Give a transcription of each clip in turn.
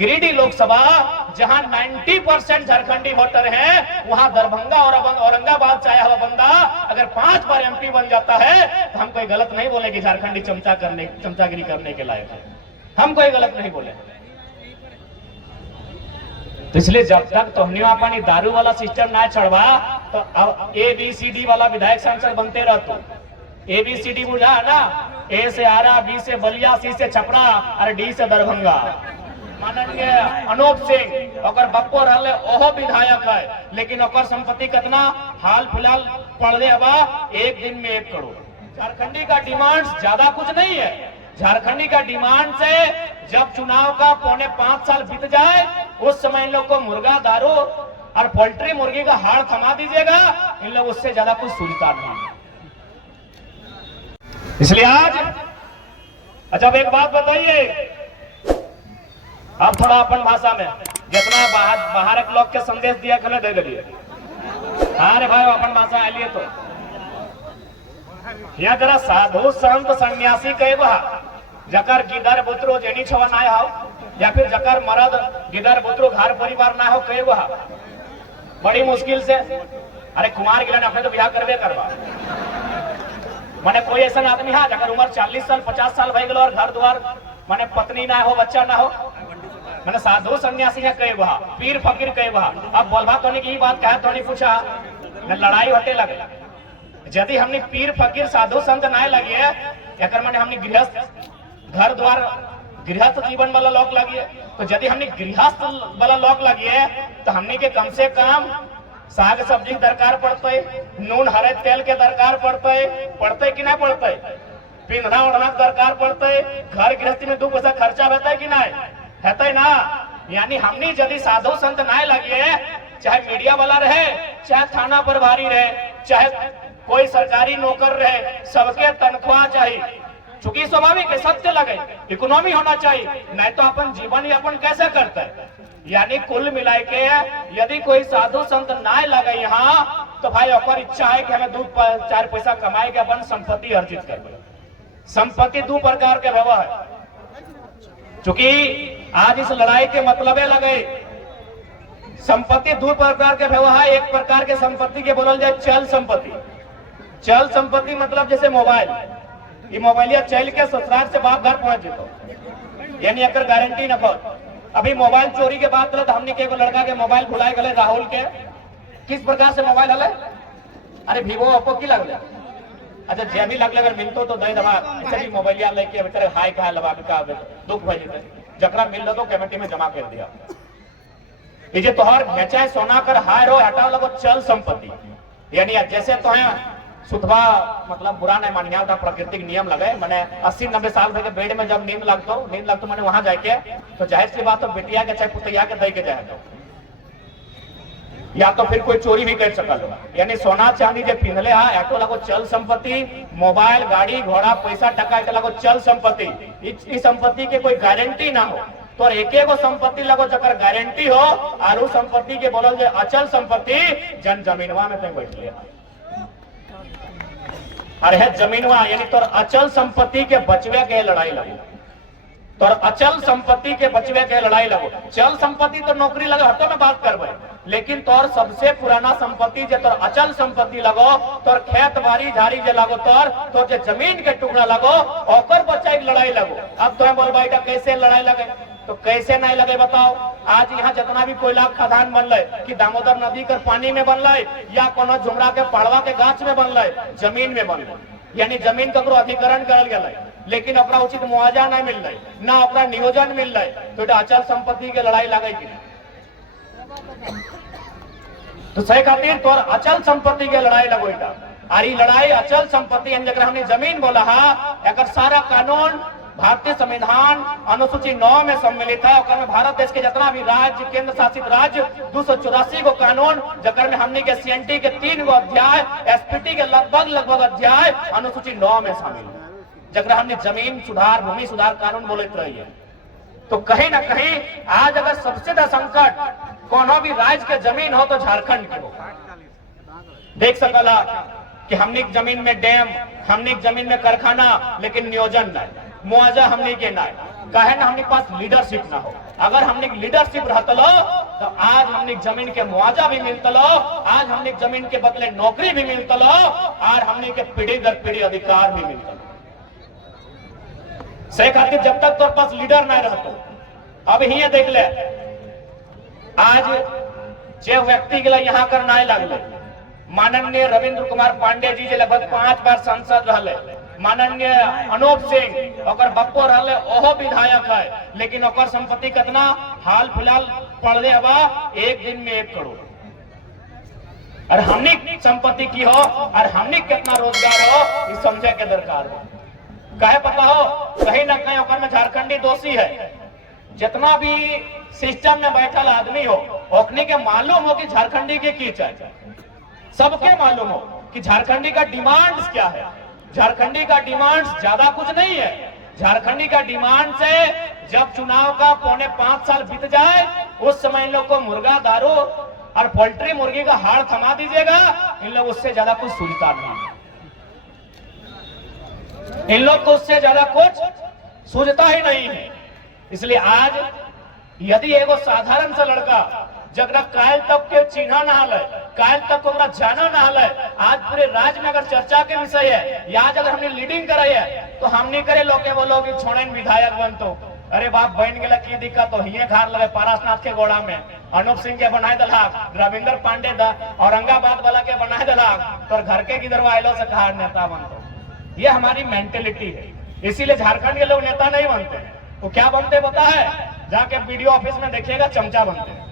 गिरिडीह लोकसभा जहां 90% झारखंडी वोटर हैं, वहां दरभंगा और औरंगाबाद से आया हुआ बंदा अगर 5 बार एमपी बन जाता है तो हम कोई गलत नहीं बोले कि झारखंडी चमचागिरी करने के लायक है। हम कोई गलत नहीं बोले। तो इसलिए जब तक तोहनियों अपनी दारू वाला सिस्टम ना चढ़वा तो ABCD वाला विधायक सांसद बनते रहतो। ABCD बुझा ना, A से आरा, B से बलिया, C से छपरा और D से दरभंगा। माननीय अनूप सिंह और बप्पो रहले ओहो विधायक है, लेकिन ओकर संपत्ति कितना हाल फिलहाल पढ़ले हवा 1 दिन में 1 करोड़। झारखंडी का डिमांड ज्यादा कुछ नहीं है। झारखंडी का डिमांड से जब चुनाव का 4.5 साल बीत जाए उस समय इन लोग को मुर्गा, दारू और पोल्ट्री मुर्गी का हाड़ थमा दीजिएगा, इन लोग उससे ज्यादा कुछ सुनता नहीं। इसलिए आज अच्छा एक बात बताइए, अब थोड़ा अपन भाषा में जितना बाहर के लोग के संदेश दिया खले दे दिए। अरे भाई अपन भाषा आइए तो यहाँ जरा साधु संत सन्यासी कहे जकर गिदर बुतरो जेनी छवा ना हो, या फिर जकर मरद गिदर बुतरो घर परिवार ना हो कहे बड़ी मुश्किल से। अरे कुमार गिलन अपने तो ब्याह करबे करवा। माने कोई ऐसा आदमी है जकर उम्र 40 साल 50 साल भई गेलो और घर द्वार माने पत्नी ना हो, बच्चा ना हो, मैंने साधु सन्यासी है कई बहा, पीर फकीर कई बहा। अब बोलबा तो नहीं की बात कहे तो नहीं पूछा न लड़ाई होते लगे। यदि हमने पीर फकीर साधु संत ना लगे एक मैंने हमने गृहस्थ घर द्वार गृहस्थ जीवन वाला लोग लगिए, तो यदि हमने गृहस्थ वाला लोग लगिए तो हमने के कम से कम साग सब्जी दरकार पड़ते, नून हरे तेल के दरकार पड़ते कि नहीं पड़ते, पिंधना ओढ़ना दरकार पड़ते, घर गृहस्थी में 2 पैसा खर्चा होता है कि नहीं है ना। यानी हमने यदि साधु संत ना लगिए, चाहे मीडिया वाला रहे, चाहे थाना प्रभारी रहे, चाहे कोई सरकारी नौकर रहे, सबके तनख्वाह चाहिए। चूंकि स्वाभाविक है सत्य लगे, इकोनॉमी होना चाहिए, नहीं तो अपन जीवन यापन कैसे करते हैं। यानी कुल मिलाए के यदि कोई साधु संत ना लगे यहाँ तो भाई और इच्छा है कि हमें 2-4 पैसा कमाए के अपन संपत्ति अर्जित कर। संपत्ति 2 प्रकार के व्यवहार है, चूंकि आज इस लड़ाई के मतलब लगे संपत्ति 2 प्रकार के व्यवहार। एक प्रकार के संपत्ति के बोलल जाए चल संपत्ति। चल संपत्ति मतलब जैसे मोबाइल, ये मोबाइलिया चल के ससुराल से बाप घर पहुंच जेतो, यानी अगर गारंटी न हो। अभी मोबाइल चोरी के बात तो हमने के लड़का के मोबाइल भुलाए गए राहुल के, किस प्रकार से मोबाइल हले, अरे वीवो ओप्पो की लगले, अच्छा जे भी लगले अगर मिलतो तो दे दबा ऐसे भी मोबाइलिया लेके बेचारे हाई कहा लगा का दुख भई जेते, जकरा मिल दो कमेटी में जमा कर दिया। ये जे तोहर बेचाए सोना कर हाय रो हटाओ लगो चल संपत्ति, यानी जैसे तो है सुधवा मतलब बुरा नहीं मानिया था, प्राकृतिक नियम लगे। मैंने 80-90 साल के बेड में जब नींद लगतो मैंने वहां जाके तो जाहिर सी बात तो बेटिया के चाहे पुतैया के दे के जाए तो, या तो फिर कोई चोरी भी कर सकल। यानी सोना चांदी जो पिंधले एको लगो चल संपत्ति, मोबाइल गाड़ी घोड़ा पैसा टका के लगो चल संपत्ति। इस संपत्ति के कोई गारंटी ना हो तो एक संपत्ति लगो जकर गारंटी हो, और उस संपत्ति के बोलल जो अचल संपत्ति जन जमीनवा में कहीं बैठ लिया। अरे है जमीनवा यानी तोर अचल संपत्ति के बचवे के लड़ाई लगो, तोर अचल संपत्ति के बचवे के लड़ाई लगो। चल संपत्ति तो नौकरी लगे हटो में बात करबे, लेकिन तोर सबसे पुराना संपत्ति जो तोर अचल संपत्ति लगो, तोर खेत बाड़ी झाड़ी जो लगो, तोर जो जमीन के टुकड़ा लगो ओकर बच्चा एक लड़ाई लगो। अब तुम्हें बोलबा इटा कैसे लड़ाई लगे, तो कैसे नहीं लगे बताओ। आज यहाँ जितना भी कोयला खदान बनल कि दामोदर नदी कर पानी में बनल या कोनो झुमरा के पड़वा के गाछ में बनल, जमीन में बनल, यानी जमीन ककरो अधिकरण करल गए, लेकिन ओकरा उचित मुआवजा नहीं मिल रहा ना ओकरा नियोजन मिल रहा, तो अचल संपत्ति के लड़ाई लगेगी। तो सही खातिर तोर अचल संपत्ति के लड़ाई लगो। और ये लड़ाई अचल संपत्ति जगह हमने जमीन बोला एक सारा कानून भारतीय संविधान अनुसूची 9 में सम्मिलित है। और भारत देश के जितना भी राज्य केंद्र शासित राज्य 284 गो कानून, जकर में हमने के CNT के 3 गो अध्याय, SPT के लगभग अध्याय अनुसूची 9 में शामिल है, जगह हमने जमीन सुधार भूमि सुधार कानून बोलते रही है। तो कहीं ना कहीं आज अगर सबसे ज्यादा संकट कोनो भी राज्य के जमीन हो तो झारखंड के हो। देख सकला कि हमने जमीन में डैम, हमने जमीन में कारखाना, लेकिन नियोजन नहीं, मुआवजा हमने के नहीं। कहे ना हमने पास लीडरशिप ना हो। अगर हमने लीडरशिप रहता लो तो आज हमने जमीन के मुआवजा भी मिलता लो, आज हमने जमीन के बदले नौकरी भी मिलता लो, और हमने के पीढ़ी दर पीढ़ी अधिकार भी मिलता लो। से खातिर जब तक तोर पास लीडर ना रहतो, अब ही देख ले आज जे व्यक्ति के लिए यहाँ करना लगले, माननीय रविंद्र कुमार पांडे जी जे लगभग 5 बार सांसद रहले, माननीय अनूप सिंह और बप्पो रहले ओहो विधायक है, लेकिन ओकर संपत्ति कितना हाल फिलहाल पड़ले हवा 1 दिन में 1 करोड़। और हमने संपत्ति की हो और हमने कितना रोजगार हो ये समझे के दरकार हो। कहे पता हो कहीं ना कहीं ओकर में झारखंडी दोषी है। जितना भी सिस्टम में बैठल आदमी हो ओकने के मालूम हो कि झारखंडी के की चाहिए, सबके मालूम हो कि झारखंडी का डिमांड्स क्या है। झारखंडी का डिमांड्स ज्यादा कुछ नहीं है। झारखंडी का डिमांड से जब चुनाव का 4.5 साल बीत जाए उस समय इन लोग को मुर्गा दारू और पोल्ट्री मुर्गी का हाड़ थमा दीजिएगा, इन लोग उससे ज्यादा कुछ सुनता नहीं, इन लोग को उससे ज्यादा कुछ सूझता ही नहीं है। इसलिए आज यदि एगो साधारण सा लड़का जगरा कायल तक के चिन्ह ना हल, कायल तक को जाना ना हल, आज पूरे राज्य में अगर चर्चा के विषय है या आज अगर हमने लीडिंग करे है तो हमने करे लोग के बोलो कि छोड़े विधायक बन तो अरे बाप बन गया की दिक्कत तो हिये खार लगे पारसनाथ के गोड़ा में अनूप सिंह के बनाए दलाक, रविंद्र पांडे औरंगाबाद वाला के बनाए दलाक, तो घर के किधर आयलो से कहा नेता बन तो। ये हमारी मेंटेलिटी है, इसीलिए झारखंड के लोग नेता नहीं बनते। वो क्या बनते पता है? जाके वीडियो ऑफिस में देखिएगा चमचा बनते हैं,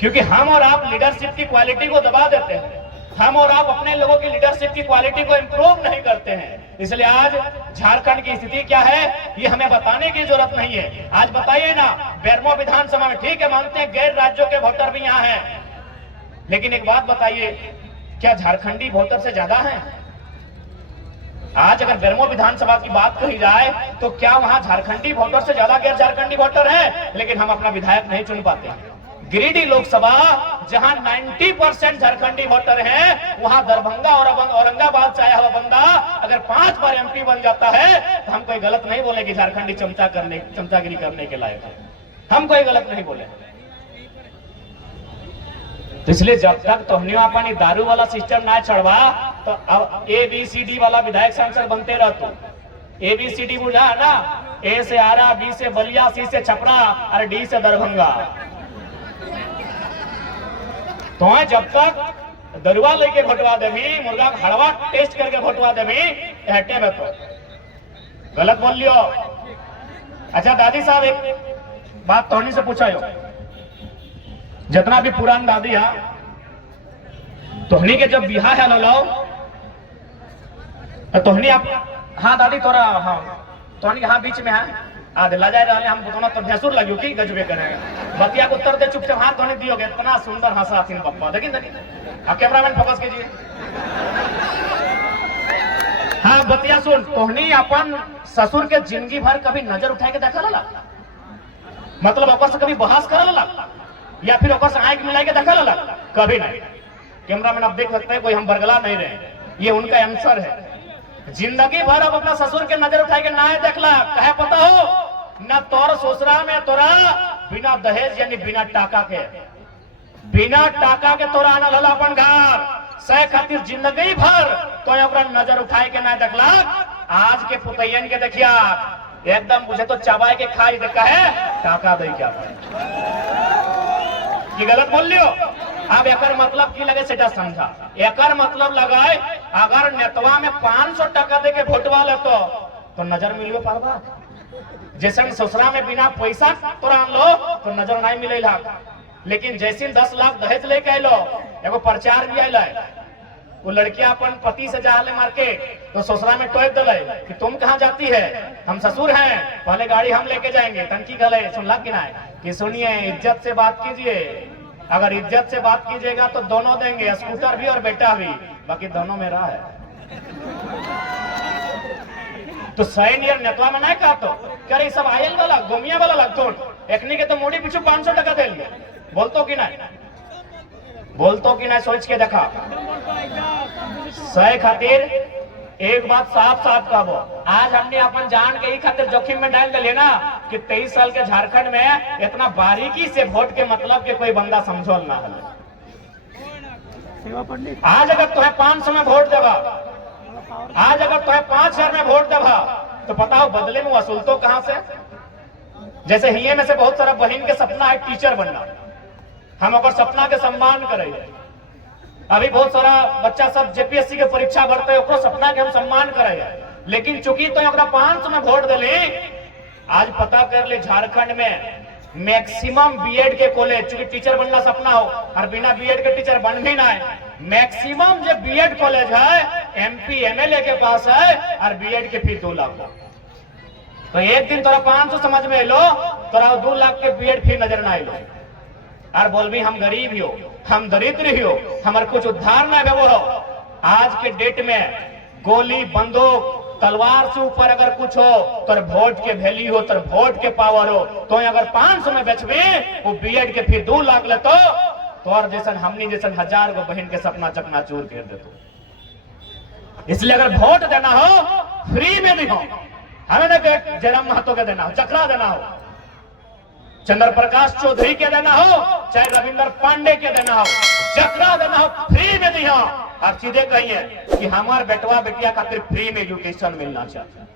क्योंकि हम और आप लीडरशिप की क्वालिटी को दबा देते हैं। हम और आप अपने लोगों की लीडरशिप की क्वालिटी को इंप्रूव नहीं करते हैं। इसलिए आज झारखंड की स्थिति क्या है ये हमें बताने की जरूरत नहीं है। आज बताइए ना, बेरमो विधानसभा में ठीक है मानते हैं गैर राज्यों के वोटर भी यहाँ हैं, लेकिन एक बात बताइए क्या झारखंडी वोटर से ज्यादा हैं? आज अगर बेरमो विधानसभा की बात कही जाए तो क्या वहां झारखंडी वोटर से ज्यादा गैर झारखंडी वोटर है? लेकिन हम अपना विधायक नहीं चुन पाते। गिरिडीह लोकसभा जहां 90% झारखंडी वोटर हैं, वहां दरभंगा और औरंगाबाद से आया हुआ बंदा अगर 5 बार एमपी बन जाता है तो हम कोई गलत नहीं बोले कि झारखंडी चमचागिरी करने के लायक है। हम कोई गलत नहीं बोले। तो इसलिए जब तक तोहनियों अपनी दारू वाला सिस्टम ना चढ़वा तो अब ABCD वाला विधायक सांसद बनते रहते। ABCD बुझा है ना, A से आरा, B से बलिया, C से छपरा और D से दरभंगा। तो जब तक दरुआ लेके भोटवा देवी, मुर्गा हड़वा टेस्ट करके भोटवा देवी, हटे में तो गलत बोल लियो। अच्छा दादी साहब एक बात तोहनी से पूछा हो, जितना भी पुरान दादी है तोहनी के जब बिहा है लो तोहनी आप, हाँ दादी तोरा, हाँ तोहनी के हाँ बीच में है आज ला जाए रहे हम दोनों तो भैंसुर लगियो की गजबे करेगा। बतिया को उत्तर दे चुपचाप हाथ धोने दियोगे, इतना सुंदर हंसा थी पप्पा। देखिए आप कैमरामैन फोकस कीजिए। हाँ बतिया सुन, तोहनी अपन ससुर के जिंदगी भर कभी नजर उठा के देखा ला, मतलब ओकर से कभी बहस कर ला या फिर ओकर से आंख मिला के देखा ला? कभी नहीं। कैमरामैन आप देख सकते हैं कोई हम बरगला नहीं रहे, ये उनका आंसर है। जिंदगी भर अब अपना ससुर के नजर उठा के ना देखला, कहे पता हो न तोर ससुरा में तोरा बिना दहेज यानी बिना टाका के तोरा आना लला अपन घर से खातिर जिंदगी भर तो अपना नजर उठाए के ना देखला। आज के पुतैयन के देखिया एकदम मुझे तो चबाए के खाई देखा है टाका दे क्या ये गलत बोल लियो। अब एकर मतलब की लगे सेटा समझा। एकर मतलब लगाए अगर नेतवा में 500 टका दे के भोटवा ले तो नजर मिलियो पारबा। जैसे ससुरा में बिना पैसा तोरा लो तो नजर नहीं मिलेला, लेकिन जैसे 10 लाख दहेज लेके आइलो, एगो प्रचार भी आइल, वो लड़कियां अपन पति से जाले मार के तो ससुरा में टोक दले कि तुम कहाँ जाती है, हम ससुर हैं, पहले गाड़ी हम लेके जाएंगे। तनकी गले सुनला कि ना कि सुनिए इज्जत से बात कीजिए, अगर इज्जत से बात कीजिएगा तो दोनों देंगे, स्कूटर भी और बेटा भी, बाकी दोनों मेरा है। तो सही नियर नेतवा में नहीं कहा तो क्या रे सब आयल वाला गोमिया वाला लगतो एकनी के तो मोड़ी पीछू 500 टका दे लिए। बोलतो कि नहीं सोच के देखा। सही खातिर एक बात साफ साफ कहबो, आज हमने अपन जान के ही खातिर जोखिम में डाल दिले ना कि 23 साल के झारखंड में इतना बारीकी से वोट के मतलब के कोई बंदा समझोल ना हल। आज अगर तुम्हें 500 में वोट देगा, आज अगर तुम्हें 5000 में वोट देगा, तो बताओ बदले में वसूल तो कहां से? जैसे हिये में से बहुत सारा बहन के सपना है टीचर बनना, हम अगर सपना के सम्मान करें। अभी बहुत सारा बच्चा सब जेपीएससी के परीक्षा भरते है, ओकरो सपना के हम सम्मान करें। लेकिन चूंकि तो 500 में वोट दिले, आज पता कर ले झारखंड में मैक्सिमम बीएड के कॉलेज, चूंकि टीचर बनना सपना हो और बिना बीएड के टीचर बन भी ना है, मैक्सिमम जो बीएड कॉलेज है एमपी एमएलए के पास है और बीएड के फीस 2 लाख। तो एक दिन तोरा 500 समझ में लो, तोरा 2 लाख के बीएड फी नजर ना आइलो और बोल भी हम गरीब ही हो, हम दरिद्र ही हो, हमारे कुछ उद्धार ना वो हो। आज के डेट में गोली बंदूक तलवार से ऊपर अगर कुछ हो तो वोट के वैल्यू हो, तो वोट के पावर हो। तो अगर 500 में बेचबे वो बीएड के फिर 2 लाख ले तो और जैसन हमनी जैसन 1000 गो बहन के सपना चकनाचूर कर देते। इसलिए अगर वोट देना हो फ्री में भी हो, हमें ना जयराम महतो के देना हो, चक्रा देना हो, चंद्र प्रकाश चौधरी के देना हो, चाहे रविंद्र पांडे के देना हो, चक्रा देना हो, फ्री में दिया। आप सीधे कहिए कि हमारे बेटवा बेटिया खातिर फ्री में एजुकेशन मिलना चाहिए।